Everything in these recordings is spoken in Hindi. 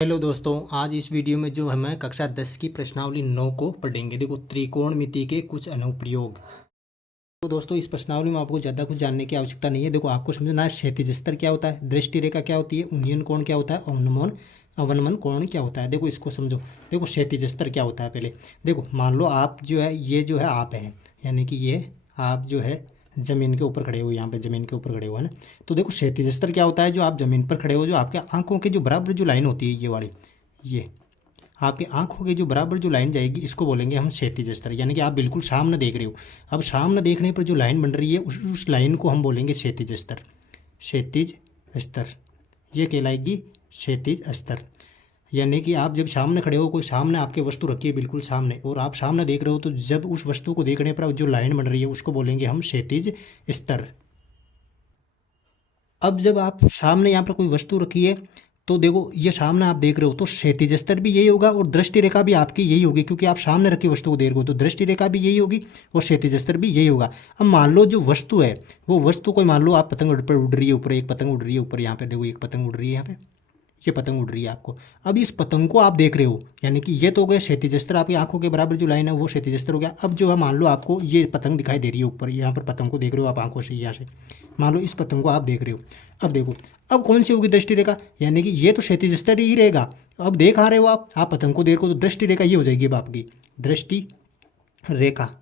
हेलो दोस्तों, आज इस वीडियो में जो हम कक्षा 10 की प्रश्नावली 9 को पढ़ेंगे। देखो, त्रिकोणमिति के कुछ अनुप्रयोग। तो दोस्तों, इस प्रश्नावली में आपको ज़्यादा कुछ जानने की आवश्यकता नहीं है। देखो, आपको समझना है क्षैतिज स्तर क्या होता है, दृष्टि रेखा क्या होती है, उन्नयन कोण क्या होता है, अवनमन कोण क्या होता है। देखो, इसको समझो। देखो, क्षैतिज स्तर क्या होता है पहले देखो। मान लो आप जो है, ये जो है आप है, यानी कि ये आप जो है ज़मीन के ऊपर खड़े हो, यहाँ पे ज़मीन के ऊपर खड़े हो, है ना। तो देखो, क्षैतिज स्तर क्या होता है, जो आप ज़मीन पर खड़े हो, जो आपके आंखों के जो बराबर जो लाइन होती है, ये वाली, ये आपकी आंखों की जो बराबर जो लाइन जाएगी, इसको बोलेंगे हम क्षैतिज स्तर। यानी कि आप बिल्कुल सामने देख रहे हो। अब सामने देखने पर जो लाइन बन रही है, उस लाइन को हम बोलेंगे क्षैतिज स्तर। क्षैतिज स्तर, ये कहलाएगी क्षैतिज स्तर। यानी कि आप जब सामने खड़े हो, कोई सामने आपके वस्तु रखी है बिल्कुल सामने, और आप सामने देख रहे हो, तो जब उस वस्तु को देखने पर जो लाइन बन रही है, उसको बोलेंगे हम क्षैतिज स्तर। अब जब आप सामने यहाँ पर कोई वस्तु रखी है, तो देखो, ये सामने आप देख रहे हो, तो क्षैतिज स्तर भी यही होगा और दृष्टि रेखा भी आपकी यही होगी, क्योंकि आप सामने रखी वस्तु को देख रहे हो, तो दृष्टि रेखा भी यही होगी और क्षैतिज स्तर भी यही होगा। अब मान लो जो वस्तु है, वो वस्तु कोई, मान लो आप पतंग पर उड़ रही है ऊपर, एक पतंग उड़ रही है ऊपर, यहाँ पे देखो एक पतंग उड़ रही है, यहाँ पे ये पतंग उड़ रही है आपको। अब इस पतंग को आप देख रहे हो, यानी कि ये तो हो गया क्षैतिज स्तर, आपकी आंखों के बराबर जो लाइन है वो क्षैतिज स्तर हो गया। अब जो है, मान लो आपको ये पतंग दिखाई दे रही है ऊपर, यहाँ पर पतंग को देख रहे हो आप आंखों से, यहाँ से मान लो इस पतंग को आप देख रहे हो। अब देखो, अब कौन सी होगी दृष्टि रेखा, यानी कि ये तो क्षैतिज स्तर ही रहेगा। अब देख आ रहे हो आप पतंग को देख रहे हो, तो दृष्टि रेखा ये हो जाएगी अब आपकी दृष्टि रेखा।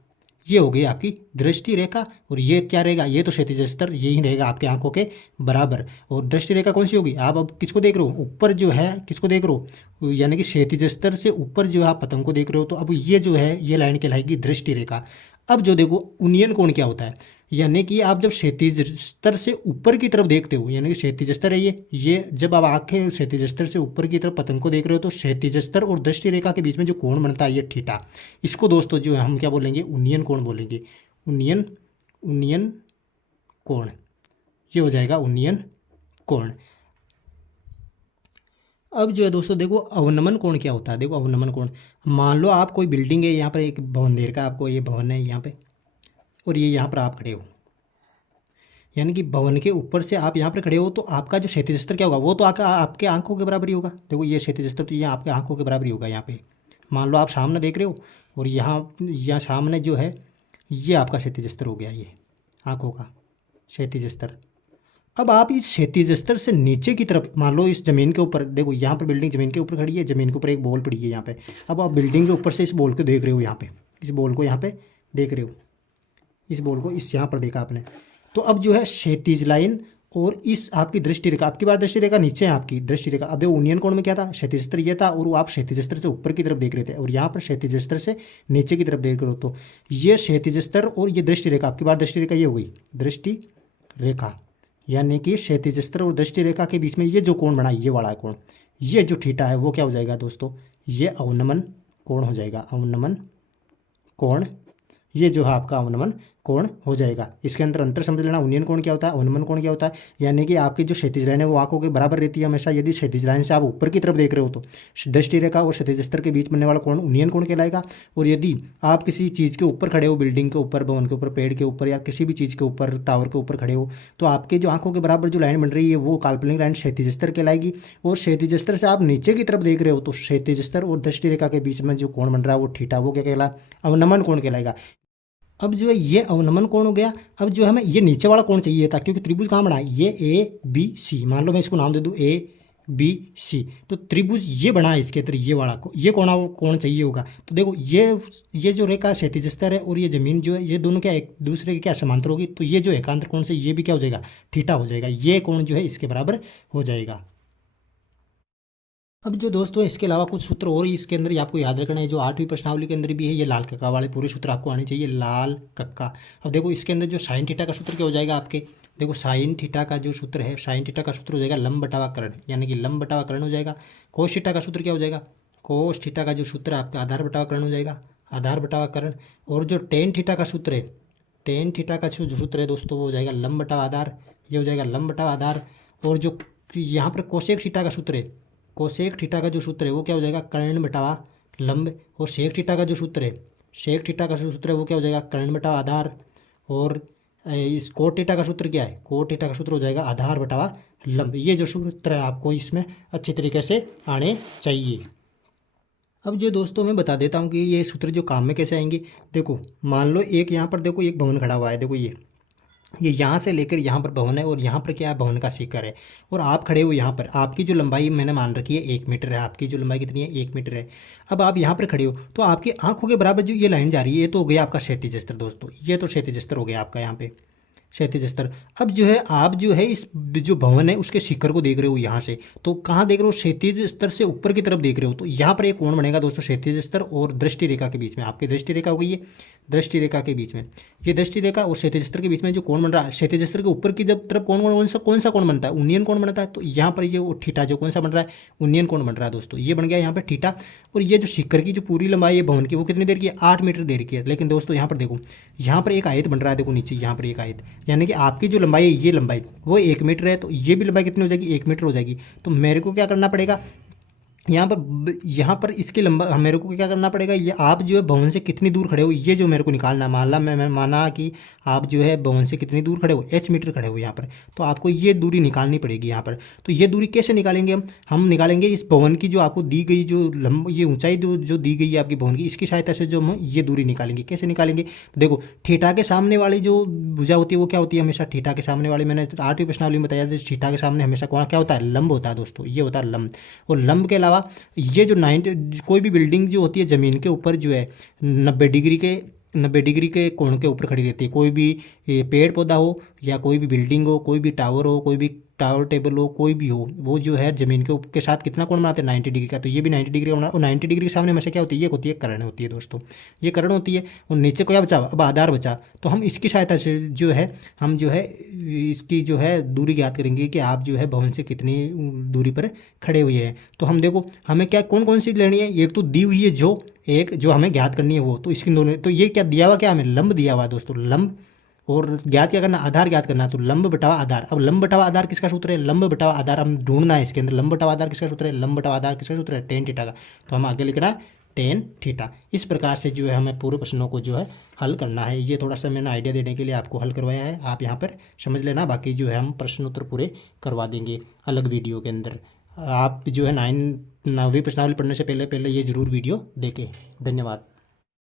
ये हो गई आपकी दृष्टि रेखा, और ये क्या रहेगा, ये तो क्षैतिज स्तर यही रहेगा आपकी आंखों के बराबर। और दृष्टि रेखा कौन सी होगी, आप अब किसको देख रहे हो, ऊपर जो है किसको देख रहे हो, यानी कि क्षैतिज स्तर से ऊपर जो है आप पतंग को देख रहे हो, तो अब ये जो है ये लाइन कहलाएगी दृष्टि रेखा। अब जो देखो, उन्नयन कोण क्या होता है, यानी कि आप जब क्षैतिज स्तर से ऊपर की तरफ देखते हो, यानी कि क्षैतिज स्तर है ये जब आप आंखें क्षैतिज स्तर से ऊपर की तरफ पतंग को देख रहे हो, तो क्षैतिज स्तर और दृष्टि रेखा के बीच में जो कोण बनता है, ये थीटा, इसको दोस्तों जो है हम क्या बोलेंगे, उन्नयन कोण बोलेंगे। उन्नयन उन्नयन कोण, ये हो जाएगा उन्नयन कोण। अब जो है दोस्तों, देखो अवनमन कोण क्या होता है। देखो, अवनमन कोण, मान लो आप कोई बिल्डिंग है, यहाँ पर एक भवन देर का आपको, ये भवन है यहाँ पे, और ये यहाँ पर आप खड़े हो, यानी कि भवन के ऊपर से आप यहाँ पर खड़े हो, तो आपका जो क्षैतिज स्तर क्या होगा, वो तो आपके आंखों के बराबर ही होगा। देखो, ये क्षैतिज स्तर तो ये आपके आंखों के बराबर ही होगा। यहाँ पे मान लो आप सामने देख रहे हो, और यहाँ सामने जो है, ये आपका क्षैतिज स्तर हो गया, ये आंखों का क्षैतिज स्तर। अब आप इस क्षैतिज स्तर से नीचे की तरफ, मान लो इस जमीन के ऊपर, देखो यहाँ पर बिल्डिंग जमीन के ऊपर खड़ी है, जमीन के ऊपर एक बॉल पड़ी है यहाँ पे। अब आप बिल्डिंग के ऊपर से इस बॉल को देख रहे हो, यहाँ पे इस बॉल को यहाँ पे देख रहे हो, इस बॉल को इस यहाँ पर देखा आपने। तो अब जो है क्षैतिज लाइन और इस आपकी दृष्टि रेखा, आपकी बार दृष्टि रेखा नीचे है आपकी दृष्टि रेखा। अब देखो, उन्नयन कोण में क्या था, क्षैतिज स्तर ये था, और वो आप क्षैतिज स्तर से ऊपर की तरफ देख रहे थे, और यहाँ पर क्षैतिज स्तर से नीचे की तरफ देख रहे हो, तो ये क्षैतिज स्तर और ये दृष्टि रेखा, आपकी बार दृष्टि रेखा ये हो गई दृष्टि रेखा। यानी कि क्षैतिज स्तर और दृष्टि रेखा के बीच में ये जो कोण बना, ये वाला कोण, ये जो थीटा है, वो क्या हो जाएगा दोस्तों, ये अवनमन कोण हो जाएगा। अवनमन कोण, ये जो है आपका अवनमन कोण हो जाएगा। इसके अंदर अंतर समझ लेना, उन्नयन कोण क्या होता है, अवनमन कोण क्या होता है। यानी कि आपकी जो क्षैतिज लाइन है वो आंखों के बराबर रहती है हमेशा। यदि क्षैतिज लाइन से आप ऊपर की तरफ देख रहे हो, तो दृष्टि रेखा और क्षैतिज स्तर के बीच बनने वाला कोण उन्नयन कोण कहलाएगा। और यदि आप किसी चीज़ के ऊपर खड़े हो, बिल्डिंग के ऊपर, भवन के ऊपर, पेड़ के ऊपर, या किसी भी चीज़ के ऊपर, टावर के ऊपर खड़े हो, तो आपके जो आंखों के बराबर जो लाइन बन रही है, वो काल्पनिक लाइन क्षैतिज स्तर कहलाएगी। और क्षैतिज स्तर से आप नीचे की तरफ देख रहे हो, तो क्षैतिज स्तर और दृष्टि रेखा के बीच में जो कोण बन रहा है वो थीटा, वो क्या कहला, अवनमन कोण कहलाएगा। अब जो है ये अवनमन कोण हो गया। अब जो हमें ये नीचे वाला कोण चाहिए था, क्योंकि त्रिभुज कहाँ बना है, ये ए बी सी, मान लो मैं इसको नाम दे दूँ ए बी सी, तो त्रिभुज ये बना है, इसके अंदर ये वाला ये कोण चाहिए होगा। तो देखो, ये जो रेखा क्षैतिज स्तर है और ये जमीन जो है, ये दोनों क्या एक दूसरे के क्या समांतर होगी, तो ये जो एकांतर कोण से ये भी क्या हो जाएगा, थीटा हो जाएगा। ये कोण जो है इसके बराबर हो जाएगा। अब जो दोस्तों, इसके अलावा कुछ सूत्र और इसके अंदर ही आपको याद रखना है, जो 8वीं प्रश्नावली के अंदर भी है, ये लाल कक्का वाले पूरे सूत्र आपको आने चाहिए, लाल कक्का। अब देखो, इसके अंदर जो साइन थीटा का सूत्र क्या हो जाएगा आपके, देखो साइन थीटा का जो सूत्र है, साइन थीटा का सूत्र हो जाएगा लंब बटावा कर्ण, यानी कि लंब बटावा कर्ण हो जाएगा। कोस थीटा का सूत्र क्या हो जाएगा, कोस थीटा का जो सूत्र है आपका आधार बटावा कर्ण हो जाएगा, आधार बटावा कर्ण। और जो टेन थीटा का सूत्र है, टेन थीटा का जो सूत्र है दोस्तों, वो हो जाएगा लंब बटावा आधार, ये हो जाएगा लंब बटावा आधार। और जो यहाँ पर कोसेक थीटा का सूत्र है, कोसेक थीटा का जो सूत्र है वो क्या हो जाएगा, कर्ण बटावा लंब। और सेक थीटा का जो सूत्र है, सेक थीटा का जो सूत्र है वो क्या हो जाएगा, कर्ण बटावा आधार। और इस कोट थीटा का सूत्र क्या है, कोट थीटा का सूत्र हो जाएगा आधार बटावा लंब। ये जो सूत्र है आपको इसमें अच्छी तरीके से आने चाहिए। अब जो दोस्तों मैं बता देता हूँ कि ये सूत्र जो काम में कैसे आएंगे। देखो मान लो एक यहाँ पर देखो एक भवन खड़ा हुआ है, देखो ये यहाँ से लेकर यहाँ पर भवन है और यहाँ पर क्या है, भवन का शिखर है, और आप खड़े हो यहाँ पर। आपकी जो लंबाई मैंने मान रखी है 1 मीटर है, आपकी जो लंबाई कितनी है 1 मीटर है। अब आप यहाँ पर खड़े हो तो आपकी आंखों के बराबर जो ये लाइन जा रही है, ये तो हो गया आपका क्षैतिज स्तर दोस्तों, ये तो क्षैतिज स्तर हो गया आपका यहाँ पे क्षैतिज स्तर। अब जो है आप जो है इस जो भवन है उसके शिखर को देख रहे हो यहाँ से, तो कहाँ देख रहे हो, क्षैतिज स्तर से ऊपर की तरफ देख रहे हो। तो यहाँ पर एक कोण बनेगा दोस्तों क्षैतिज स्तर और दृष्टि रेखा के बीच में, आपकी दृष्टि रेखा हो गई है, दृष्टि रेखा के बीच में ये दृष्टि रेखा और क्षैतिज स्तर के बीच में जो कोण बन रहा है, क्षैतिज स्तर के ऊपर की जब तरफ कौन सा कोण बनता है, उन्नयन कोण बनता है। तो यहाँ पर ये थीटा जो कौन सा बन रहा है, उन्नयन कोण बन रहा है दोस्तों, ये बन गया यहाँ पर थीटा। और ये जो शिखर की जो पूरी लंबाई है भवन की वो कितनी देर की है, 8 मीटर देर की है। लेकिन दोस्तों यहाँ पर देखो, यहाँ पर एक आयत बन रहा है, देखो नीचे यहाँ पर एक आयत, यानी कि आपकी जो लंबाई है ये लंबाई वो 1 मीटर है, तो ये भी लंबाई कितनी हो जाएगी, 1 मीटर हो जाएगी। तो मेरे को क्या करना पड़ेगा, यहाँ पर इसकी लंबा मेरे को क्या करना पड़ेगा, ये आप जो है भवन से कितनी दूर खड़े हो ये जो मेरे को निकालना है। मान ला मैं माना कि आप जो है भवन से कितनी दूर खड़े हो, h मीटर खड़े हो यहाँ पर, तो आपको ये दूरी निकालनी पड़ेगी यहाँ पर। तो ये दूरी कैसे निकालेंगे हम निकालेंगे इस भवन की जो आपको दी गई जो ये ऊंचाई जो दी गई है आपकी भवन की, इसकी सहायता से जो हम ये दूरी निकालेंगे। कैसे निकालेंगे, देखो थीटा के सामने वाली जो भुजा होती है वो क्या होती है, हमेशा थीटा के सामने वाली, मैंने 8वीं प्रश्नावली में बताया था, थीटा के सामने हमेशा क्या होता है, लंब होता है दोस्तों, ये होता है लंब। और लंब के अलावा ये जो 90 कोई भी बिल्डिंग जो होती है ज़मीन के ऊपर जो है 90 डिग्री के कोण के ऊपर खड़ी रहती है। कोई भी पेड़ पौधा हो या कोई भी बिल्डिंग हो, कोई भी टावर हो, कोई भी टावर टेबल हो, कोई भी हो, वो जो है ज़मीन के साथ कितना कोण बनाते हैं, 90 डिग्री का। तो ये भी 90 डिग्री बना, और 90 डिग्री के सामने हमेशा क्या होती है, ये होती है कर्ण होती है दोस्तों, ये कर्ण होती है। और नीचे को क्या बचा, अब आधार बचा, तो हम इसकी सहायता से जो है हम जो है इसकी जो है दूरी ज्ञात करेंगे कि आप जो है भवन से कितनी दूरी पर खड़े हुए हैं। तो हम देखो हमें क्या कौन कौन सी लेनी है, एक तो दी हुई है जो एक जो हमें ज्ञात करनी है वो, तो इसकी दोनों, तो ये क्या दिया हुआ, क्या हमें लंब दिया हुआ दोस्तों, लंब। और ज्ञात क्या करना, आधार ज्ञात करना, तो लंब बटावा आधार। अब लंब बटावा आधार किसका सूत्र है, लंब बटावा आधार हम ढूंढना है इसके अंदर। लंब बटावा आधार किसका सूत्र है, लंब बटावा आधार किसका सूत्र है, टेन थीटा का। तो हम आगे लिखना टेन थीटा। इस प्रकार से जो है हमें पूरे प्रश्नों को जो है हल करना है। ये थोड़ा सा मैंने आइडिया देने के लिए आपको हल करवाया है, आप यहाँ पर समझ लेना। बाकी जो है हम प्रश्न उत्तर पूरे करवा देंगे अलग वीडियो के अंदर। आप जो है 9वीं प्रश्नावली पढ़ने से पहले ये ज़रूर वीडियो देखें। धन्यवाद।